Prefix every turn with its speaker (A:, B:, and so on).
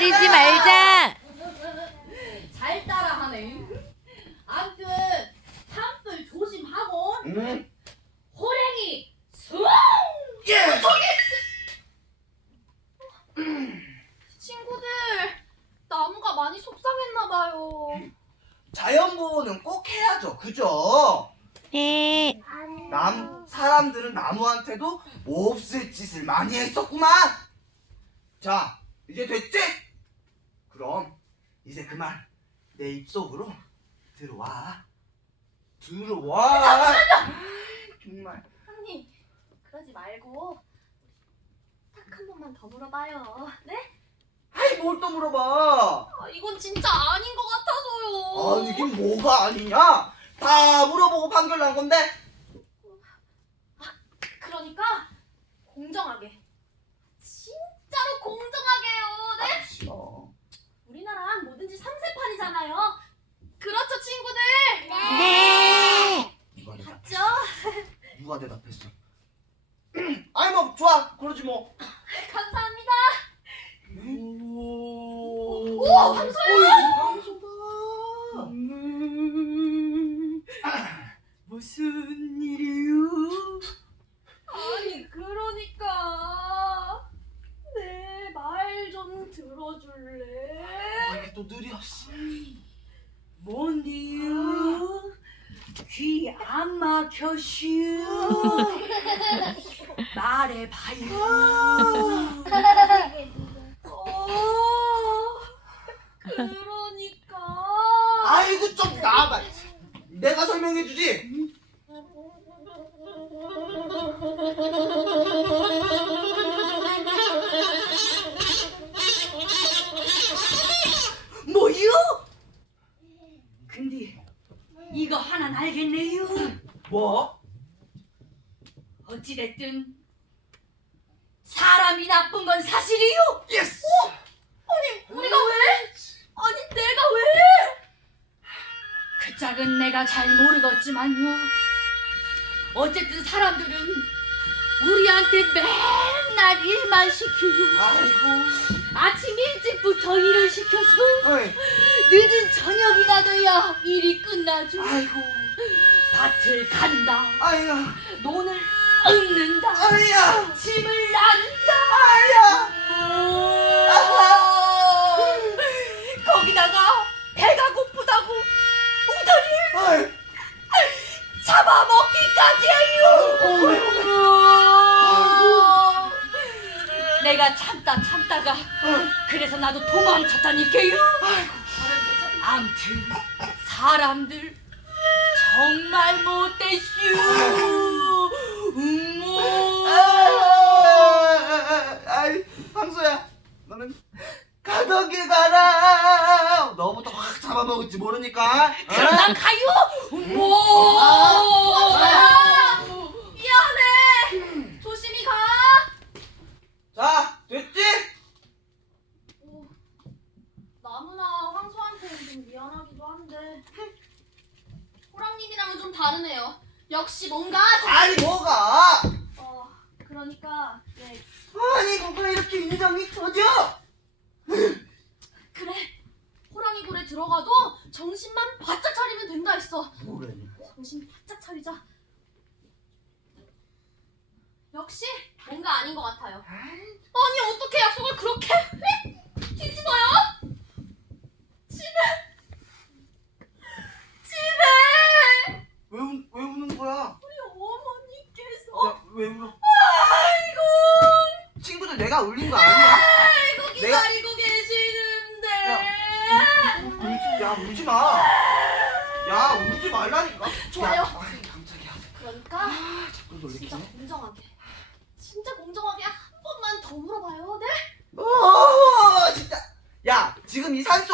A: 버리지 말자.
B: 잘 따라하네. 아무튼 산불 조심하고. 호랭이 숭!
C: 예!
B: 친구들, 나무가 많이 속상했나봐요.
C: 자연보호는 꼭 해야죠, 그죠?
A: 네.
C: 사람들은 나무한테도 몹쓸 짓을 많이 했었구만. 자, 이제 됐지? 그럼 이제 그만 내 입속으로 들어와. 들어와. 정말.
B: 형님, 그러지 말고 딱 한 번만 더 물어봐요. 네?
C: 아이, 뭘 또 물어봐.
B: 이건 진짜 아닌 것 같아서요.
C: 아니긴 뭐가 아니냐? 다 물어보고 판결 난 건데.
B: 그러니까 공정하게, 진짜로 공정하게요. 네?
C: 싫어.
B: 우리나라는 뭐든지 상세판이잖아요. 그렇죠, 친구들?
A: 네.
C: 누가
B: 맞죠?
C: 대답했어? 누가 대답했어? 아니 뭐 좋아, 그러지 뭐.
B: 감사합니다.
C: 오,
B: 황소야!
C: 황소다.
D: 무슨 일이요?
B: 아니, 그러니까 내 말 좀 들어줄래?
C: 이게 또 느려.
D: 뭔데요? 귀 안 막혀슈? 말해봐요.
B: 그러니까
C: 아이고 좀 나와봐. 내가 설명해주지.
D: 뭐요? 근데 이거 하나는 알겠네요.
C: 뭐?
D: 어찌됐든 사람이 나쁜 건 사실이요.
C: 예스.
B: 우리가 왜? 아니, 내가 왜?
D: 그 짝은 내가 잘 모르겠지만요. 어쨌든 사람들은 우리한테 맨날 일만 시켜요.
C: 아이고.
D: 아침 일찍부터 일을 시켜서
C: 어이.
D: 늦은 저녁이나 돼야 일이 끝나죠.
C: 아이고.
D: 밭을 간다,
C: 아야.
D: 논을 읊는다,
C: 아야.
D: 짐을 나른다.
C: 아야.
D: 거기다가 배가 고프다고 우더리를
C: 어이.
D: 잡아먹기까지 해요. 내가 참다가 그래서 나도 도망쳤다니까요. 암튼 사람들 정말 못됐슈.
C: 아이, 황소야, 너는 가던 길 가라. 너부터 확 잡아먹을지 모르니까.
D: 그럼 난 가요.
B: 미안해. 조심히 가.
C: 자, 됐지?
B: 나무나 황소한테는 좀 미안하기도 한데 호랑님이랑은 좀 다르네요. 역시 뭔가
C: 아니 뭐가?
B: 그러니까 네,
C: 아니 뭐가 이렇게 인정이 터져?
B: 그래, 호랑이 굴에 들어가도 정신만 바짝 차리면 된다 했어.
C: 뭐래?
B: 정신 바짝 차리자. 역시 뭔가 아닌 것 같아요. 아니, 어떻게 약속을 그렇게 뒤집어요? 집에
C: 왜 우는 거야?
B: 우리 어머니께서
C: 야, 왜 울어?
B: 아이고
C: 친구들 내가 울린 거 아니야?
B: 아이고
C: 내가-
B: 기다리고 계시는데.
C: 야, 울지 마. 야, 울지 말라니까.
B: 좋아요.
C: 야, 아이, 깜짝이야.
B: 그러니까
C: 자꾸
B: 진짜
C: 놀리키네.
B: 공정하게, 진짜 공정하게 한 번만 더 물어봐요. 네?
C: 진짜. 야, 지금 이 산소